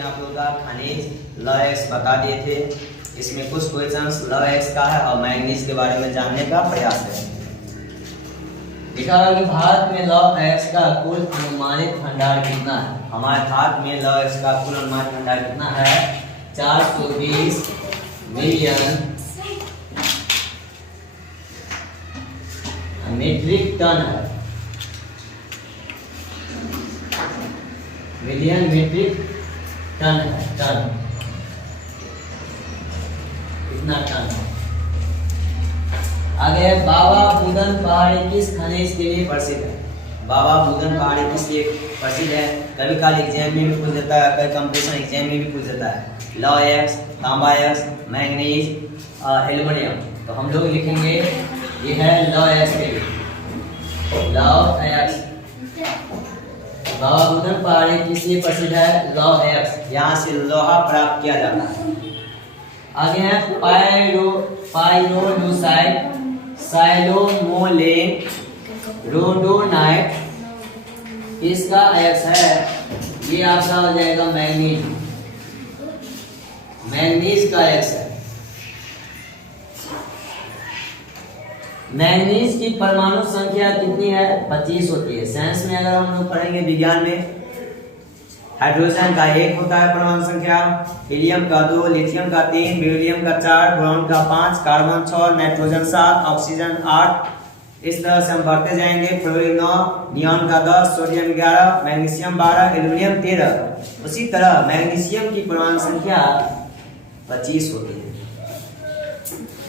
आप लोग का खनिज लॉ एक्स बता दिए थे। इसमें कुछ क्वेश्चंस लॉ एक्स का है और मैंगनीज के बारे में जानने का प्रयास है। लिखा है कि भारत में लॉ एक्स का कुल अनुमानित भंडार कितना है। हमारे भारत में लॉ एक्स का कुल अनुमानित भंडार कितना है? 420 मिलियन मीट्रिक टन है। मिलियन मीट्रिक टन है। टन कितना टन है? आगे बाबा बुदन पहाड़ी किस खनिज के लिए प्रसिद्ध है? बाबा बुदन पहाड़ी किस लिए प्रसिद्ध है? कभी काल एग्जाम में भी पूछ देता है, कभी कंपटीशन एग्जाम में भी पूछ देता है। लॉ एक्स, तांबा एक्स, मैंगनीज, एल्युमिनियम। तो हम लोग लिखेंगे ये है लॉ एक्स के लिए। लॉ एक्स बाबा बुदन पहाड़ी किस लिए प्रसिद्ध है? लॉ एक्स, यहाँ से लोहा प्राप्त किया जाता है। आगे है पाइरोलुसाइड, साइलोमोलेन, रोडोनाइट, इसका एक्स है। ये आपका हो जाएगा मैंगनीज। मैंगनीज का एक्स है। मैंगनीज की परमाणु संख्या कितनी है? 25 होती है। साइंस में अगर हम लोग पढ़ेंगे, विज्ञान में, हाइड्रोजन का 1 होता है परमाणु संख्या, हीलियम का 2, लिथियम का 3, बेरिलियम का 4, बोरॉन का 5, कार्बन 6, नाइट्रोजन 7, ऑक्सीजन 8। इस तरह से हम बढ़ते जाएंगे। फ्लोरीन 9, नियॉन का 10, सोडियम 11, मैग्नीशियम 12, एल्युमिनियम 13। उसी तरह मैग्नीशियम की परमाणु संख्या 25 होती है।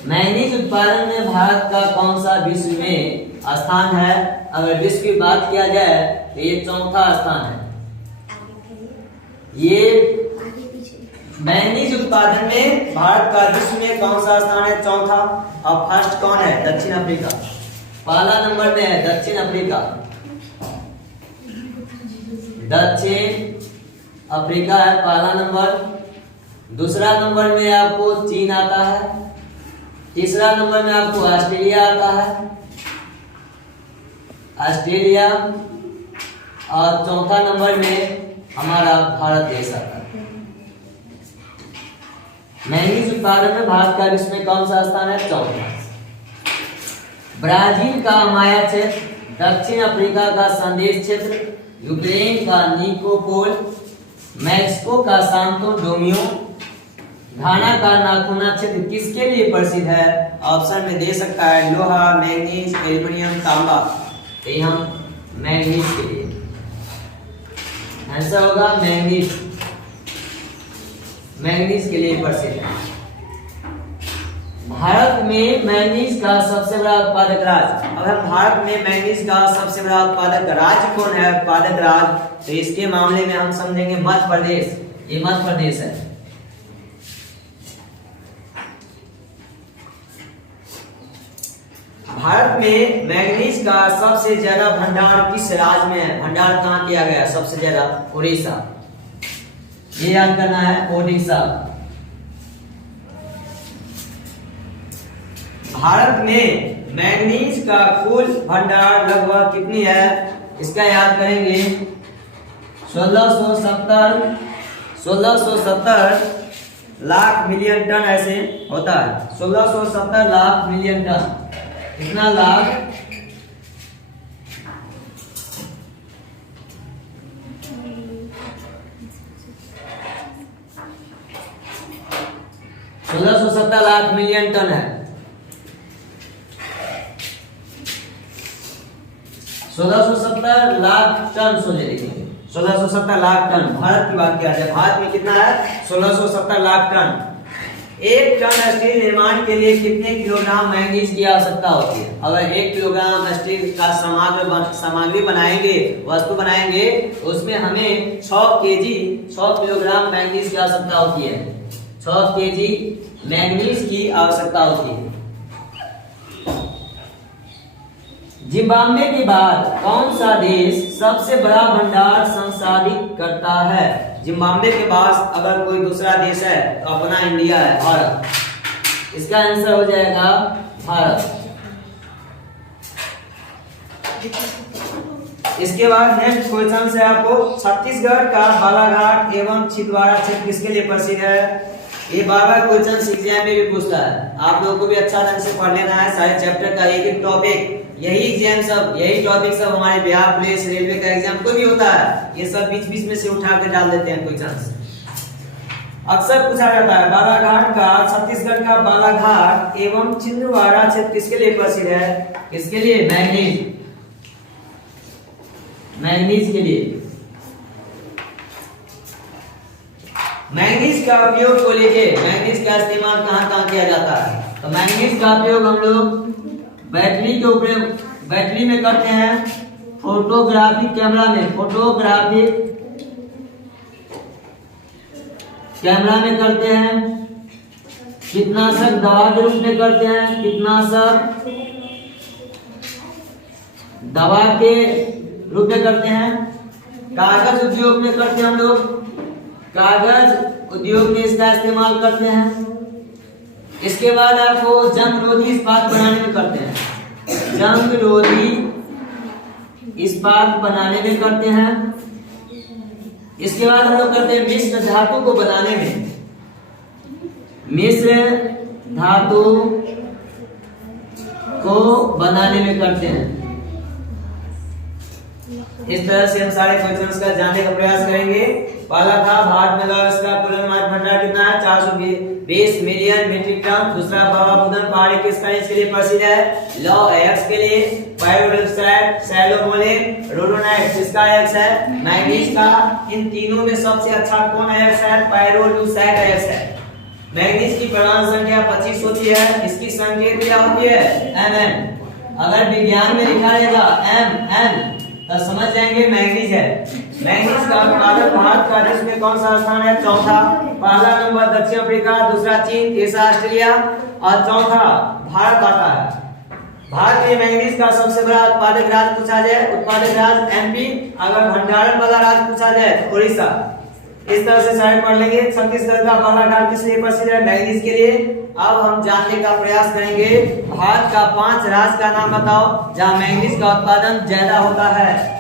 मैंगनीज उत्पादन में भारत का कौन सा विश्व में स्थान है? अगर विश्व की बात किया जाए तो ये चौथा स्थान है। ये मैंगनीज उत्पादन में भारत का विश्व में कौन सा स्थान है? चौथा। और फर्स्ट कौन है? दक्षिण अफ्रीका। पहला नंबर में है दक्षिण अफ्रीका। दक्षिण अफ्रीका है पहला नंबर। दूसरा नंबर में आपको चीन आता है। तीसरा नंबर में आपको ऑस्ट्रेलिया आता है, ऑस्ट्रेलिया। और चौथा नंबर में हमारा भारत देश आता है। मैंगनीज उत्पादन में भारत का विश्व में कौन सा स्थान है? चौथा। ब्राजील का अमाया क्षेत्र, दक्षिण अफ्रीका का संदेश क्षेत्र, यूक्रेन का निकोपोल, मैक्सिको का सांतो डोमियो, घाना का नाखूना क्षेत्र किसके लिए प्रसिद्ध है? ऑप्शन में दे सकता है लोहा, मैंगनीज, एल्युमिनियम, तांबा। ये हम मैंगनीज के लिए आंसर होगा मैंगनीज। मैंगनीज के लिए प्रसिद्ध है। भारत में मैंगनीज का सबसे बड़ा उत्पादक राज्य। अगर भारत में मैंगनीज का सबसे बड़ा उत्पादक राज्य कौन है? उत्पादक राज्य, तो इसके मामले में हम समझेंगे मध्य प्रदेश। ये मध्य प्रदेश है। भारत में मैंगनीज का सबसे ज्यादा भंडार किस राज्य में है? भंडार कहाँ किया गया सबसे ज्यादा? उड़ीसा। ये याद करना है, ओडिशा। भारत में मैंगनीज का कुल भंडार लगभग कितनी है? इसका याद करेंगे 1670 लाख मिलियन टन ऐसे होता है। 1670 लाख मिलियन टन। कितना लाख? 1670 लाख मिलियन टन है। 1670 लाख टन सोचे देखिए। 1670 लाख टन। भारत की बात किया जाए, भारत में कितना है? 1670 लाख टन। 1 टन स्टील निर्माण के लिए कितने किलोग्राम मैंगनीज की आवश्यकता होती है? अगर 1 किलोग्राम स्टील का सामग्री बनाएंगे, वस्तु बनाएंगे, तो उसमें हमें 6 किलोग्राम मैंगनीज की आवश्यकता होती है। 6 केजी मैंगनीज की आवश्यकता होती है। जिम्बाब्वे के बाद कौन सा देश सबसे बड़ा भंडार संसाधित करता है? जिम्बाब्वे के बाद अगर कोई दूसरा देश है तो अपना इंडिया है, भारत। इसका आंसर हो जाएगा भारत। इसके बाद नेक्स्ट क्वेश्चन से आपको छत्तीसगढ़ का बालाघाट एवं छिंदवाड़ा क्षेत्र किसके लिए प्रसिद्ध है। ये बार-बार क्वेश्चन एग्जाम में भी पूछता है, आप लोगों को भी अच्छा ढंग से पढ़ लेना है। सारे चैप्टर का एक एक टॉपिक, यही टॉपिक सब हमारे बिहार पुलिस रेलवे का एग्जाम को भी होता है, ये सब बीच बीच में से उठा के डाल देते हैं क्वेश्चन। अक्सर पूछा जाता है बालाघाट का, छत्तीसगढ़ का बालाघाट एवं छिंदवाड़ा क्षेत्र किसके लिए प्रसिद्ध है। किसके लिए? मैंगनीज के लिए। मैंगनीज का उपयोग को लेके, मैंगनीज का इस्तेमाल कहाँ कहाँ किया जाता है। तो मैंगनीज का उपयोग हम लोग बैटरी में करते हैं, फोटोग्राफिक कैमरा में करते हैं, कीटनाशक दवा के रूप में करते हैं, कीटनाशक दवा के रूप में करते हैं, कागज उद्योग में करते हैं हम लोग, कागज उद्योग में इसका इस्तेमाल करते हैं। इसके बाद आपको जंग रोधी इस्पात बनाने में करते हैं, जंग रोधी इस्पात बनाने में करते हैं। इसके बाद हम लोग करते हैं मिश्र धातु को बनाने में, मिश्र धातु को बनाने में करते हैं। इस तरह से हम सारे क्वेश्चंस का जानने का प्रयास करेंगे। पहला था भारत में लौह का कुल अनुमानित भंडार कितना है, 420 मिलियन मीट्रिक टन। दूसरा, बाबा बुदन पहाड़ी किस खनिज के लिए प्रसिद्ध है, लौह अयस्क के लिए। पायरोडोक्साइड, सैलोमोलेट, रोडोनाइट किसका अयस्क है, मैंगनीज का। इन तीनों में सबसे अच्छा कौन अयस्क है, पायरोडोक्साइड अयस्क है। मैंगनीज की परमाणु संख्या 25 होती है, इसकी संकेत क्या होती है, Mn। अगर विज्ञान में लिखा रहेगा Mn तो समझ जाएंगे मैंगनीज है। मैंगनीज का उत्पादन भारत का देश में कौन सा स्थान है, चौथा। पहला नंबर दक्षिण अफ्रीका, दूसरा चीन, तीसरा ऑस्ट्रेलिया और चौथा भारत आता है। भारत में मैंगनीज का सबसे बड़ा उत्पादक राज्य पूछा जाए, उत्पादक राज्य एमपी। अगर भंडारण वाला राज्य पूछा जाए तो उड़ीसा। इस तरह से सारे पढ़ लेंगे। छत्तीसगढ़ का बालाघाट किस लिए प्रसिद्ध है, मैंगनीज के लिए। अब हम जानने का प्रयास करेंगे भारत का 5 राज्य का नाम बताओ जहां मैंगनीज का उत्पादन ज्यादा होता है।